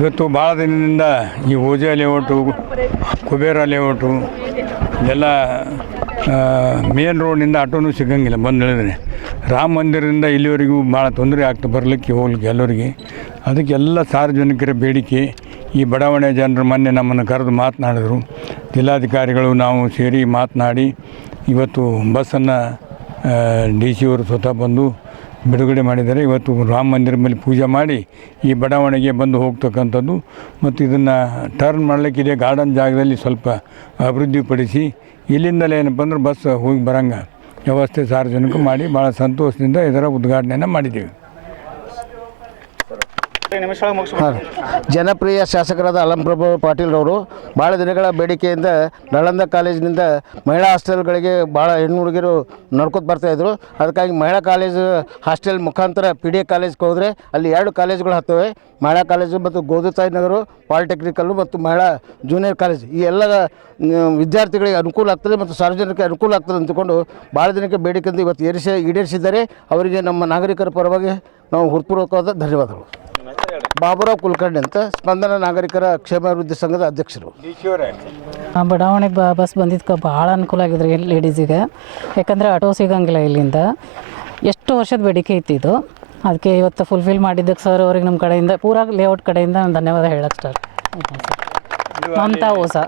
ಇವತ್ತು ಭಾಳ ದಿನದಿಂದ ಈ ಓಜಾ ಲೇಔಟು, ಕುಬೇರ ಲೇಔಟು, ಎಲ್ಲ ಮೇನ್ ರೋಡ್ನಿಂದ ಆಟೋನೂ ಸಿಗಂಗಿಲ್ಲ ಬಂದು ಹೇಳಿದ್ರೆ ರಾಮ ಮಂದಿರದಿಂದ ಇಲ್ಲಿವರೆಗೂ ಭಾಳ ತೊಂದರೆ ಆಗ್ತದೆ ಬರಲಿಕ್ಕೆ ಹೋಗ್ಲಿಕ್ಕೆ ಎಲ್ಲರಿಗೆ. ಅದಕ್ಕೆ ಎಲ್ಲ ಸಾರ್ವಜನಿಕರ ಬೇಡಿಕೆ, ಈ ಬಡಾವಣೆ ಜನರು ಮೊನ್ನೆ ನಮ್ಮನ್ನು ಕರೆದು ಮಾತನಾಡಿದರು. ಜಿಲ್ಲಾಧಿಕಾರಿಗಳು ನಾವು ಸೇರಿ ಮಾತನಾಡಿ, ಇವತ್ತು ಬಸ್ಸನ್ನು ಡಿ ಸಿ ಅವರು ಸ್ವತಃ ಬಂದು ಬಿಡುಗಡೆ ಮಾಡಿದ್ದಾರೆ ಇವತ್ತು ರಾಮ ಮಂದಿರ ಮೇಲೆ ಪೂಜೆ ಮಾಡಿ ಈ ಬಡಾವಣೆಗೆ ಬಂದು ಹೋಗ್ತಕ್ಕಂಥದ್ದು ಮತ್ತು ಇದನ್ನು ಟರ್ನ್ ಮಾಡಲಿಕ್ಕಿದೆ ಗಾರ್ಡನ್ ಜಾಗದಲ್ಲಿ ಸ್ವಲ್ಪ ಅಭಿವೃದ್ಧಿಪಡಿಸಿ ಇಲ್ಲಿಂದಲೇ ಏನಪ್ಪ ಅಂದ್ರೆ ಬಸ್ ಹೋಗಿ ಬರಂಗ ವ್ಯವಸ್ಥೆ ಸಾರ್ವಜನಿಕ ಮಾಡಿ ಭಾಳ ಸಂತೋಷದಿಂದ ಇದರ ಉದ್ಘಾಟನೆಯನ್ನು ಮಾಡಿದ್ದೀವಿ. ಜನಪ್ರಿಯ ಶಾಸಕರಾದ ಅಲಂಪ್ರಭು ಪಾಟೀಲ್ರವರು ಭಾಳ ದಿನಗಳ ಬೇಡಿಕೆಯಿಂದ ನಳಂದ ಕಾಲೇಜಿನಿಂದ ಮಹಿಳಾ ಹಾಸ್ಟೆಲ್ಗಳಿಗೆ ಭಾಳ ಹೆಣ್ಣು ಹುಡುಗಿರು ನಡ್ಕೊತ ಬರ್ತಾಯಿದ್ರು ಅದಕ್ಕಾಗಿ ಮಹಿಳಾ ಕಾಲೇಜು ಹಾಸ್ಟೆಲ್ ಮುಖಾಂತರ ಪಿ ಡಿ ಎ ಕಾಲೇಜ್ಗೆ ಹೋದರೆ ಅಲ್ಲಿ ಎರಡು ಕಾಲೇಜುಗಳು ಹತ್ತವೆ. ಮಹಿಳಾ ಕಾಲೇಜು ಮತ್ತು ಗೋದುತಾಯಿ ನಗರು ಪಾಲಿಟೆಕ್ನಿಕಲ್ಲು ಮತ್ತು ಮಹಿಳಾ ಜೂನಿಯರ್ ಕಾಲೇಜ್. ಈ ಎಲ್ಲ ವಿದ್ಯಾರ್ಥಿಗಳಿಗೆ ಅನುಕೂಲ ಆಗ್ತದೆ ಮತ್ತು ಸಾರ್ವಜನಿಕರಿಗೆ ಅನುಕೂಲ ಆಗ್ತದೆ ಅಂತಕೊಂಡು ಭಾಳ ದಿನಕ್ಕೆ ಬೇಡಿಕೆಯಿಂದ ಇವತ್ತು ಏರಿಸಿ ಈಡೇರಿಸಿದ್ದಾರೆ. ಅವರಿಗೆ ನಮ್ಮ ನಾಗರಿಕರ ಪರವಾಗಿ ನಾವು ಹುರ್ಪೂರ್ವಕವಾದ ಧನ್ಯವಾದಗಳು. ಬಾಬುರಾವ್ ಕುಲಕರ್ಣಿ ಅಂತ ಸ್ಪಂದನ ನಾಗರಿಕರ ಕ್ಷೇಮಾಭಿವೃದ್ಧಿ ಸಂಘದ ಅಧ್ಯಕ್ಷರು. ಬಡಾವಣೆಗೆ ಬ ಬಸ್ ಬಂದಿದ್ದಕ್ಕೆ ಭಾಳ ಅನುಕೂಲ ಆಗಿದ್ರಿ ಲೇಡೀಸಿಗೆ ಯಾಕಂದರೆ ಆಟೋ ಸಿಗಂಗಿಲ್ಲ ಇಲ್ಲಿಂದ. ಎಷ್ಟು ವರ್ಷದ ಬೇಡಿಕೆ ಇತ್ತು ಇದು. ಅದಕ್ಕೆ ಇವತ್ತು ಫುಲ್ಫಿಲ್ ಮಾಡಿದ್ದಕ್ಕೆ ಸರ್ ಅವ್ರಿಗೆ ನಮ್ಮ ಕಡೆಯಿಂದ ಪೂರಾ ಲೇಔಟ್ ಕಡೆಯಿಂದ ನಾನು ಧನ್ಯವಾದ ಹೇಳಕ್ಕೆ ಸ್ಟಾರ್ಟ್ ಮಮತಾ ಓಸಾ